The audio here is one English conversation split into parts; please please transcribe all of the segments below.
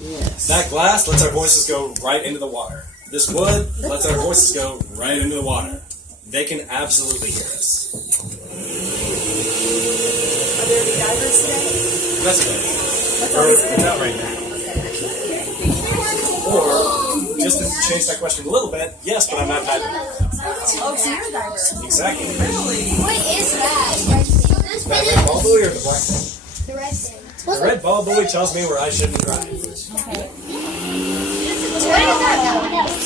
Yes. That glass lets our voices go right into the water. This wood lets our voices go right into the water. They can absolutely hear us. Are there any divers today? Yesterday. That's always Or not right now. Or, just to change that question a little bit, yes, but I'm not diving. Oh, so you're a diver. Exactly. Really? What is that? That red ball buoy or the black thing? The red thing. The red ball buoy tells me where I shouldn't drive. What is that?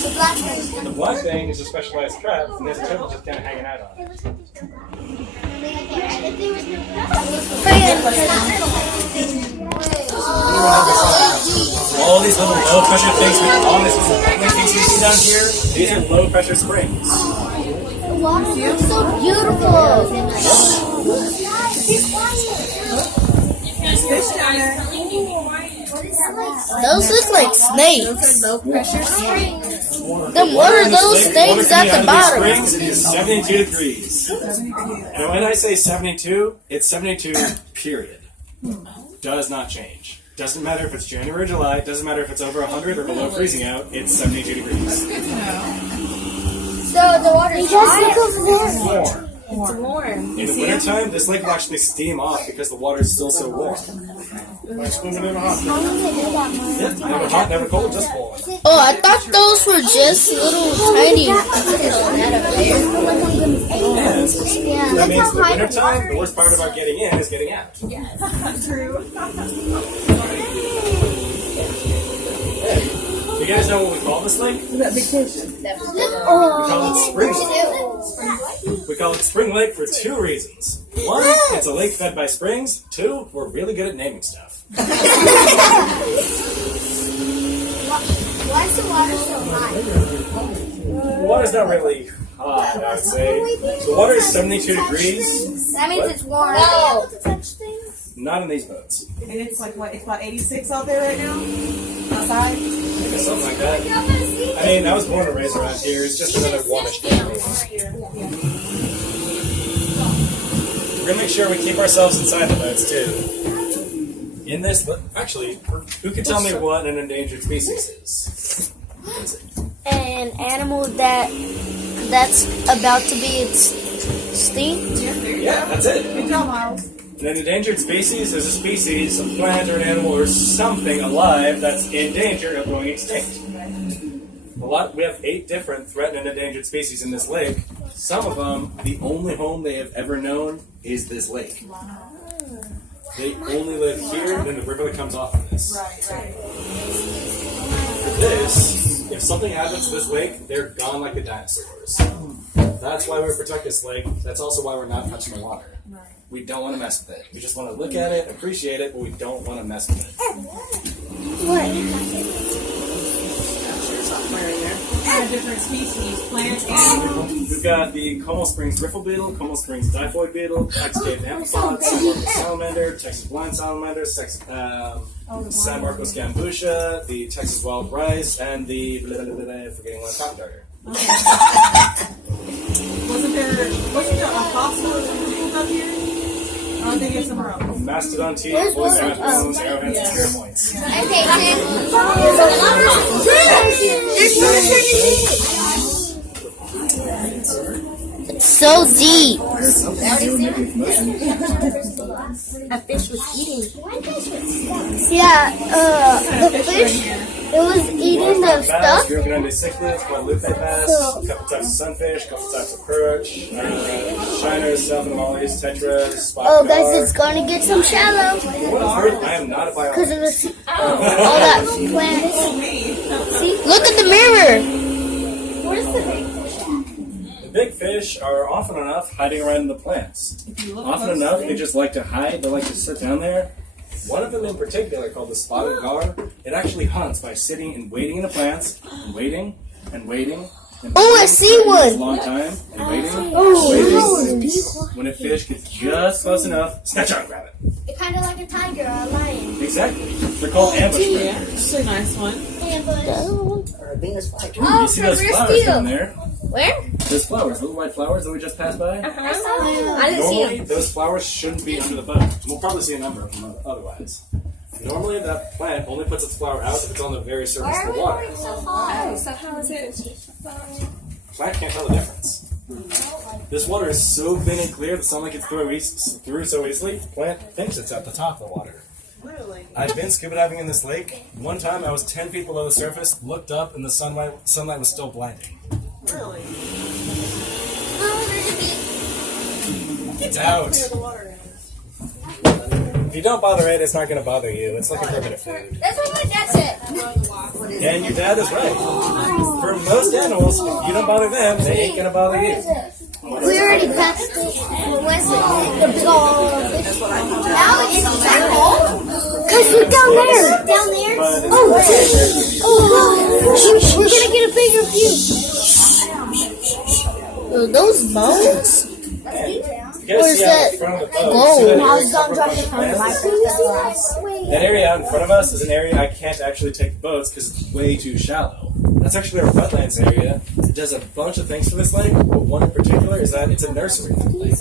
The black thing. The black thing is a specialized trap, and there's a turtle just kind of hanging out on it. All these little low pressure things, all these little things you see down here, these are low pressure springs. The water is so beautiful. Fish down there. Those look like snakes. Low pressure springs. Then what are those things at the bottom? Springs, it is 72 degrees. And when I say 72, it's 72 period. Does not change. Doesn't matter if it's January or July, doesn't matter if it's over 100 or below freezing out, it's 72 degrees. So the water is hot. Warm. It's warm. In the wintertime, this lake will actually steam off because the water is still so warm. Like swimming in a hot tub. Yep, never hot, never cold, just warm. Oh, I thought those were just little tiny. And that means in the wintertime, the worst part about getting in is getting out. True. You guys know what we call this lake? That big fish. We call it Spring Lake. We call it Spring Lake for two reasons. One, it's a lake fed by springs. Two, we're really good at naming stuff. Why is the water so hot? The water's not really hot, I would say. The water is 72 degrees. That means it's warm. No. Not in these boats. And it's like what? It's about 86 out there right now. Outside. Maybe something like that. I mean, I was born and raised around here. It's just another warmish day. We're going to make sure we keep ourselves inside the boats, too. In this, actually, who can tell me what an endangered species is? What is it? An animal that's about to be extinct. Yeah, that's it. Good job, Miles. An endangered species is a species, a plant or an animal or something alive that's in danger of going extinct. We have 8 different threatened and endangered species in this lake. Some of them, the only home they have ever known is this lake. They only live here and the river that comes off of this. Right. For this, if something happens to this lake, they're gone like the dinosaurs. That's why we protect this lake. That's also why we're not touching the water. We don't want to mess with it. We just want to look at it, appreciate it, but we don't want to mess with it. Different species, plants, animals. We've got the Como Springs riffle beetle, Como Springs typhoid beetle, Texas cave amphipod, San Marcos salamander, Texas blind salamander, San Marcos gambusha, the Texas wild rice, and the forgetting one, cotton darter. Wasn't there a fossil or something up here? I don't think it's somewhere else. Mastodon teeth, bones, arrowheads, and spear points. It's so deep. A fish was eating. Yeah, the fish, it was eating the stuff. Rio Grande cichlids, Guadalupe bass, a couple types of sunfish, a couple types of perch, shiners, salmon-mollies, tetras, spot Oh, guys, it's going to get some shallow. I am not a Because biologist. of all that plants. See? Look at the mirror. Where's the big fish The big fish are often enough hiding around in the plants. Often enough, they just like to hide. They like to sit down there. One of them in particular, called the spotted gar, it actually hunts by sitting and waiting in the plants, and waiting, and waiting, and Oh, I see for one. a long time, and waiting, Oh, waiting. When a fish gets just close enough, snatch out and grab it. It's kind of like a tiger or a lion. Exactly. They're called ambush predators. That's a nice one. Or a Venus flytrap. Oh, You see those flowers down there? Where? Those flowers, little white flowers that we just passed by? I didn't see Normally, him. those flowers shouldn't be under the boat. We'll probably see a number of them otherwise. Normally, that plant only puts its flower out if it's on the very surface of the water. Oh, so how is it? Plant can't tell the difference. This water is so thin and clear, the sunlight gets through so easily, the plant thinks it's at the top of the water. Really? I've been scuba diving in this lake. One time I was 10 feet below the surface, looked up, and the sunlight was still blinding. Really? It's out. Where the water is. If you don't bother it, it's not going to bother you. It's like a bit of food. That's what my dad said. And your dad is right. For most animals, if you don't bother them, they ain't going to bother you. We already passed it. Where's it? The big old fish. Now it's circle. Cause look down there. Down there. Oh, we're gonna get a bigger view. Are those bones? You gotta see out in front of the boat. Gold. That area out in front of us is an area I can't actually take boats because it's way too shallow. That's actually our wetlands area. It does a bunch of things for this lake, but one in particular is that it's a nursery for the lake.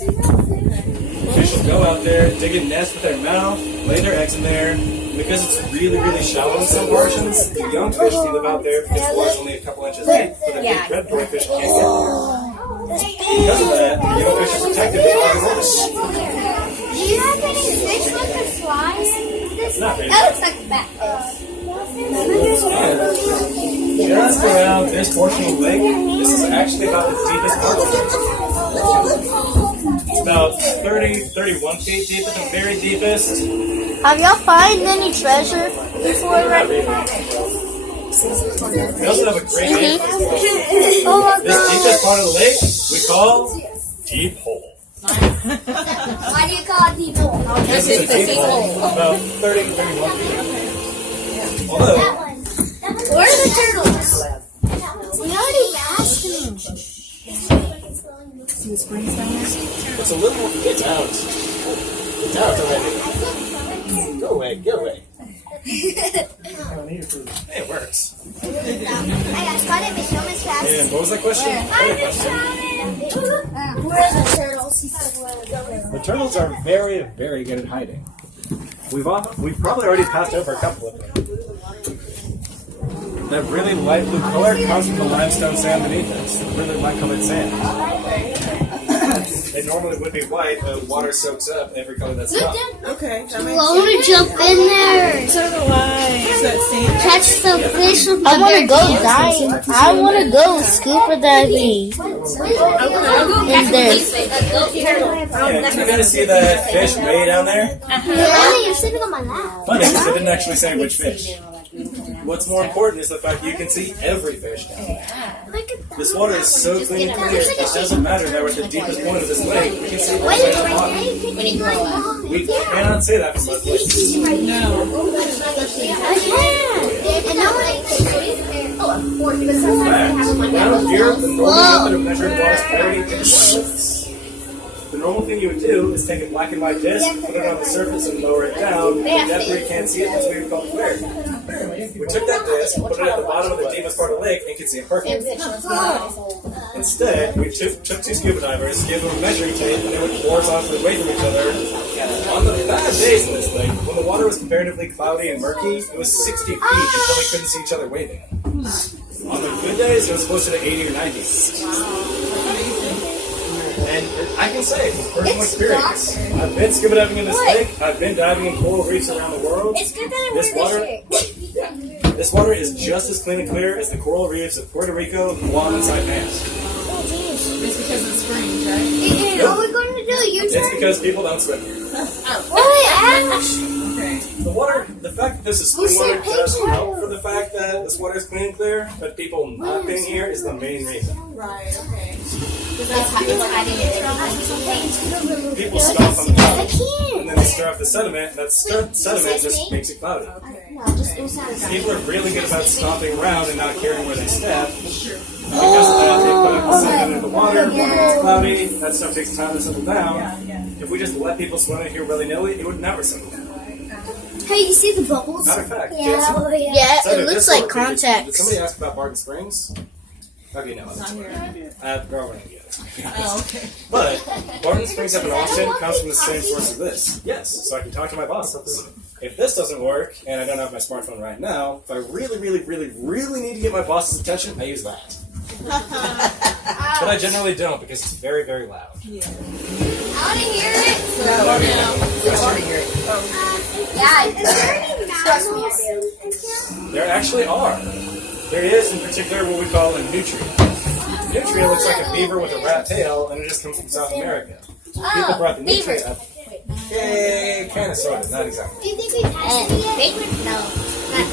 Fish will go out there, dig a nest with their mouth, lay their eggs in there. Because it's really, really shallow in some portions, the young fish can live out there because the water's only a couple inches deep, but a big predatory fish can't get there. Because of that, the young fish are protected by the fish. Do you have any fish that can fly? Not really. That looks like a bat. Just around this portion of the lake, this is actually about the deepest part of the lake. It's about 30, 31 feet deep at the very deepest. Have y'all found any treasure before right now? We also have a great name for this lake. This deepest part of the lake we call Deep Hole. Why do you call it deep hole? This is a deep hole, about 30 to 31 feet. Although, Where are the turtles? We already asked them. it's a little. Get out. Get out already. Go away. Get away. Hey, it works. I got caught it, but so much fast. And what was that question? Where are the turtles? He said, The turtles are very, very good at hiding. We've probably already passed over a couple of them. That really light blue color comes from the limestone sand beneath us. Really light colored sand. It normally would be white, but water soaks up every color that's not. Okay. That I makes want to jump in there. Is that sand? Catch some fish with I want to go diving. I want to go scuba diving. In there. Yeah, you're gonna see that fish way down there. Really? You're sitting on my lap. Funny, because it didn't actually say which fish. What's more important is the fact you can see every fish down there. This water is so clean and clear, it doesn't matter that we're at the deepest point of this lake. We can see all the way to the bottom. We cannot say that from most places. I can. And now Down here, the normal method of measuring water's clarity is the normal thing you would do is take a black and white disc, put it on the surface, and lower it down. The depth where you can't see it, that's what we call clarity. We took that disc, put it at the bottom of the deepest part of the lake, and could see it perfectly. Instead, we took two scuba divers, gave them a measuring tape, and they would horizontally away from each other. On the bad days in this lake, when the water was comparatively cloudy and murky, it was 60 feet until we couldn't see each other waving. On the good days, it was closer to 80 or 90. And I can say from personal experience, I've been scuba diving in this lake, I've been diving in coral reefs around the world. It's good that This water is just as clean and clear as the coral reefs of Puerto Rico, Guam, and Saipan. It's because it's springs, right? What are we going to do? Your It's turn. because people don't swim here. What, Ash? Okay. The water, the fact that this is spring water does help for the fact that this water is clean and clear, but people not being here is the main reason. Right, okay. People stomp on the top, and then they stir up the sediment, and that sediment just makes it cloudy. People are really good about stomping around and not caring where they step. Because of that, they put up the sediment in the water, water gets cloudy, that stuff takes time to settle down. If we just let people swim in here willy-nilly, it would never settle down. Hey, you see the bubbles? Matter of fact, Yeah. Yeah, So it did looks this like one, did contacts. somebody ask about Barton Springs? Okay, no. Not here. We're going to get it. Oh, okay. But Barton Springs up in Austin comes from the same source as this. Yes, so I can talk to my boss. if this doesn't work, and I don't have my smartphone right now, if I really, really, really, really need to get my boss's attention, I use that. But I generally don't because it's very, very loud. Yeah. I want to hear it. I want to hear it. Trust me, I do. There actually are. There is, in particular, what we call a nutria. Nutria looks like a beaver with a rat tail, and it just comes from South America. People brought the nutria up. Yeah, kind of, sort of, not exactly. Do you think we've had it yet? No.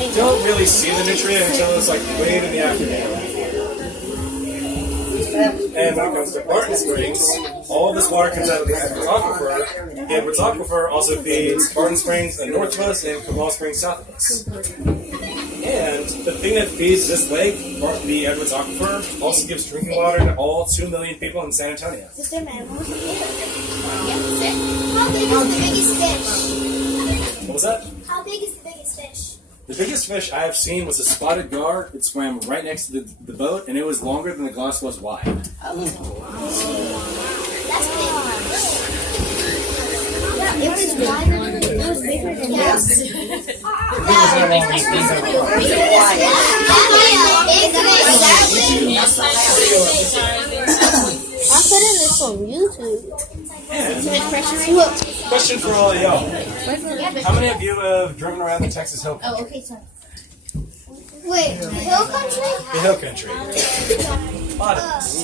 You don't really see the nutria until it's like late in the afternoon. And when it comes to Barton Springs, all this water comes out of the Edwards Aquifer. The Edwards Aquifer also feeds Barton Springs in north of us and Cabral Springs south of us. And the thing that feeds this lake, the Edwards Aquifer, also gives drinking water to all 2 million people in San Antonio. How big is the biggest fish? What was that? How big is the biggest fish? The biggest fish I have seen was a spotted gar. It swam right next to the boat, and it was longer than the glass was wide. That's big. It was wider than it was bigger than I'm putting this on YouTube. And question for all of y'all. How many of you have driven around the Texas Hill Country? Oh, okay, sorry. Wait, hill country? The Hill Country. A lot of us.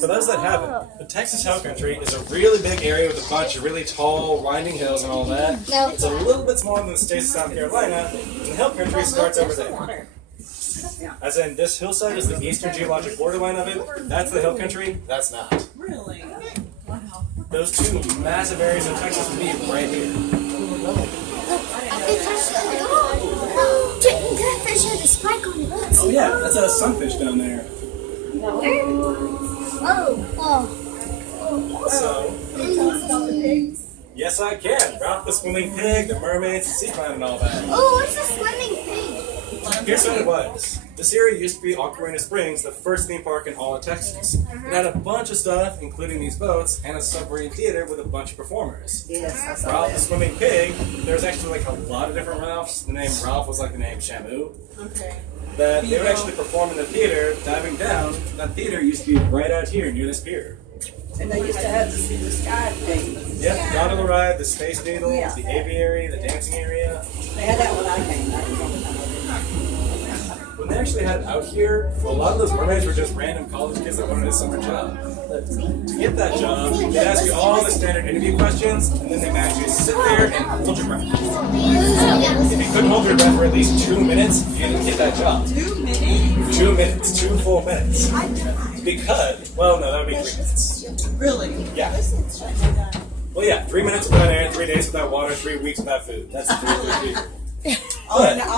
For those that haven't, the Texas Hill Country is a really big area with a bunch of really tall, winding hills and all that. It's a little bit smaller than the state of South Carolina, and the Hill Country starts over there. As in, this hillside is the eastern geologic borderline of it. That's the Hill Country. That's not. Really? Those two massive areas of Texas meet right here. That fish had a spike on it. Oh yeah, that's a sunfish down there. So, yes I can. Ralph the Swimming Pig, the mermaids, the sea clown, and all that. Oh, what's a swimming pig? Here's what it was. This area used to be Ocarina Springs, the first theme park in all of Texas. It had a bunch of stuff, including these boats, and a submarine theater with a bunch of performers. Yes, I saw Ralph the that. Swimming Pig, there's actually like a lot of different Ralphs. The name Ralph was like the name Shamu. Okay. That they would actually perform in the theater, diving down. That theater used to be right out here near this pier. And they used to have the sky thing. Yep, gondola ride, the Space Needle, the aviary, the dancing area. They had that when I came. When they actually had it out here, a lot of those mermaids were just random college kids that wanted a summer job. To get that job, they'd ask you all the standard interview questions, and then they'd ask you to sit there and hold your breath. If you couldn't hold your breath for at least 2 minutes, you didn't get that job. 2 minutes? 2 minutes, 2 full minutes. Because, well, no, that would be 3 minutes. Really? Yeah. Well, yeah, 3 minutes without air, 3 days without water, 3 weeks without food. That's 3 Oh, But now